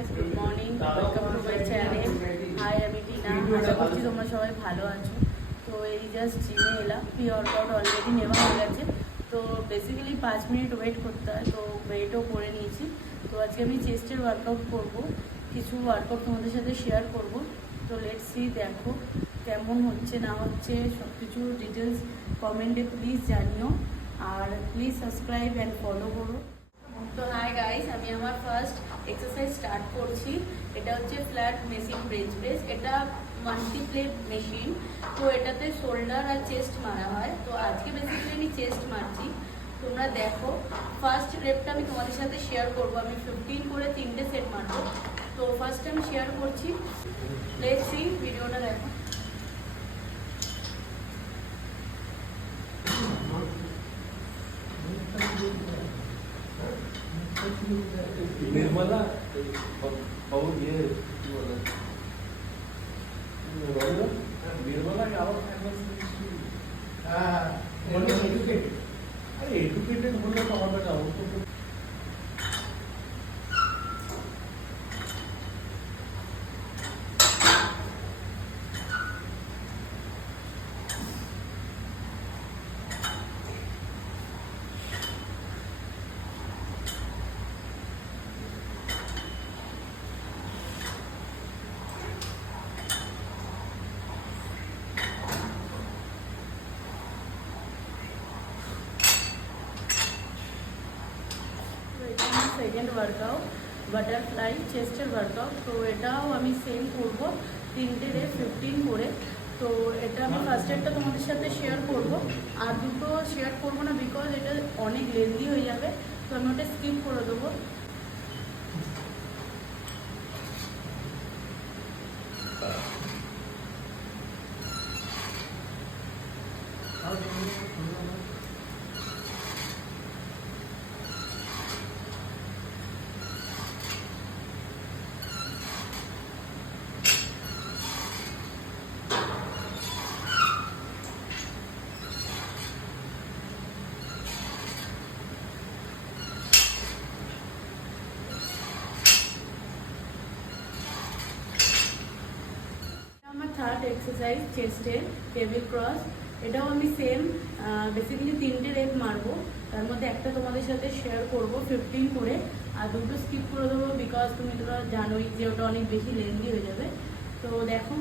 Guys, good morning, welcome to my channel. Hi, আমি টিনা। আশা করছি তোমরা সবাই ভালো আছো। তো এই জাস্ট জিমে এলাম। প্রি ওয়ার্কআউট অলরেডি নেওয়া হয়ে গেছে। তো বেসিক্যালি 5 মিনিট ওয়েট করতে হয়, তো ওয়েটও করে নিয়েছি। তো আজকে আমি চেস্টের ওয়ার্কআউট করব, কিছু ওয়ার্কআউট তোমাদের সাথে শেয়ার করব। তো লেটস সি, দেখো কেমন হচ্ছে না হচ্ছে সব কিছু ডিটেলস কমেন্টে প্লিজ জানিও, আর প্লিজ সাবস্ক্রাইব অ্যান্ড ফলো করো। তো হাই গাইস, আমি আমার ফার্স্ট এক্সারসাইজ স্টার্ট করছি। এটা হচ্ছে ফ্ল্যাট মেশিন বেঞ্চ প্রেস। এটা মাল্টিপ্লেট মেশিন। তো এটাতে শোল্ডার আর চেস্ট মারা হয়। তো আজকে বেসিক্যালি আমি চেস্ট মারছি। তোমরা দেখো, ফার্স্ট রেপটা আমি তোমাদের সাথে শেয়ার করবো। আমি 15 করে 3টে সেট মারবো। তো ফার্স্ট আমি শেয়ার করছি, লেটস সি, ভিডিওটা দেখো। निर्मला और ये निर्मला यावर फेमस अरे एजुकेटेड होने का मतलब क्या उसको সেকেন্ড ওয়ার্কআউট বাটারফ্লাই চেস্টের ওয়ার্কআউট। তো এটাও আমি সেম করবো, 3টে রেপ 15 করে। তো এটা আমি ফার্স্ট এডটা তোমাদের সাথে শেয়ার করব, আর দুটো শেয়ার করবো না, বিকজ এটা অনেক লেন্দি হয়ে যাবে। তো আমি ওটা স্কিপ করে দেবো। আমার থার্ড এক্সারসাইজ চেস্টের টেবিল ক্রস। এটাও আমি সেম বেসিক্যালি 3টে রেপ মারবো। তার মধ্যে একটা তোমাদের সাথে শেয়ার করব 15 করে, আর দুটো স্কিপ করে দেবো, বিকজ তোমরা জানোই যে ওটা অনেক বেশি লেন্দি হয়ে যাবে। তো দেখো,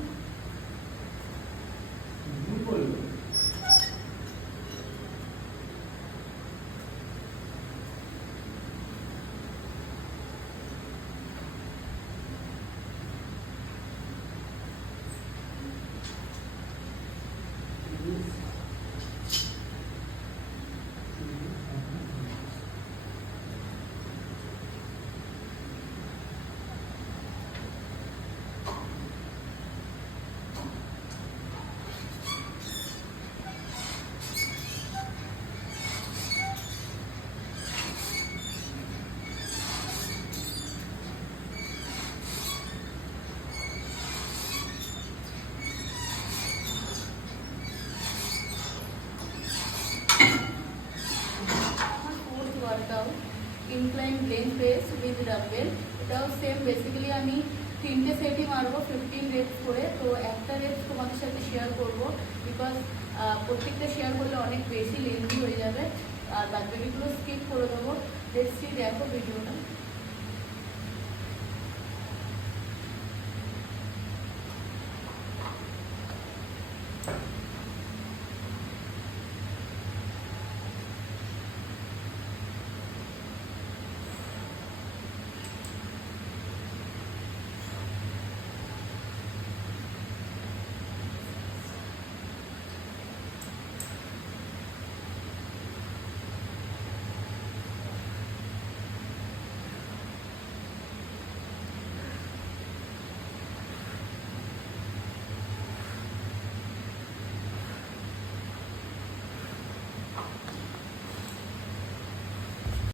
workout incline bench press with dumbbell. এটাও সেম, বেসিক্যালি আমি 3টে সেটই মারবো 15 রেপস করে। তো একটা রেপস তোমাদের সাথে শেয়ার করবো, বিকজ প্রত্যেকটা শেয়ার করলে অনেক বেশি লেন্দি হয়ে যাবে, আর বাদ বাকিগুলো স্কিপ করে দেবো। লেটস সি, দেখো ভিডিওটা।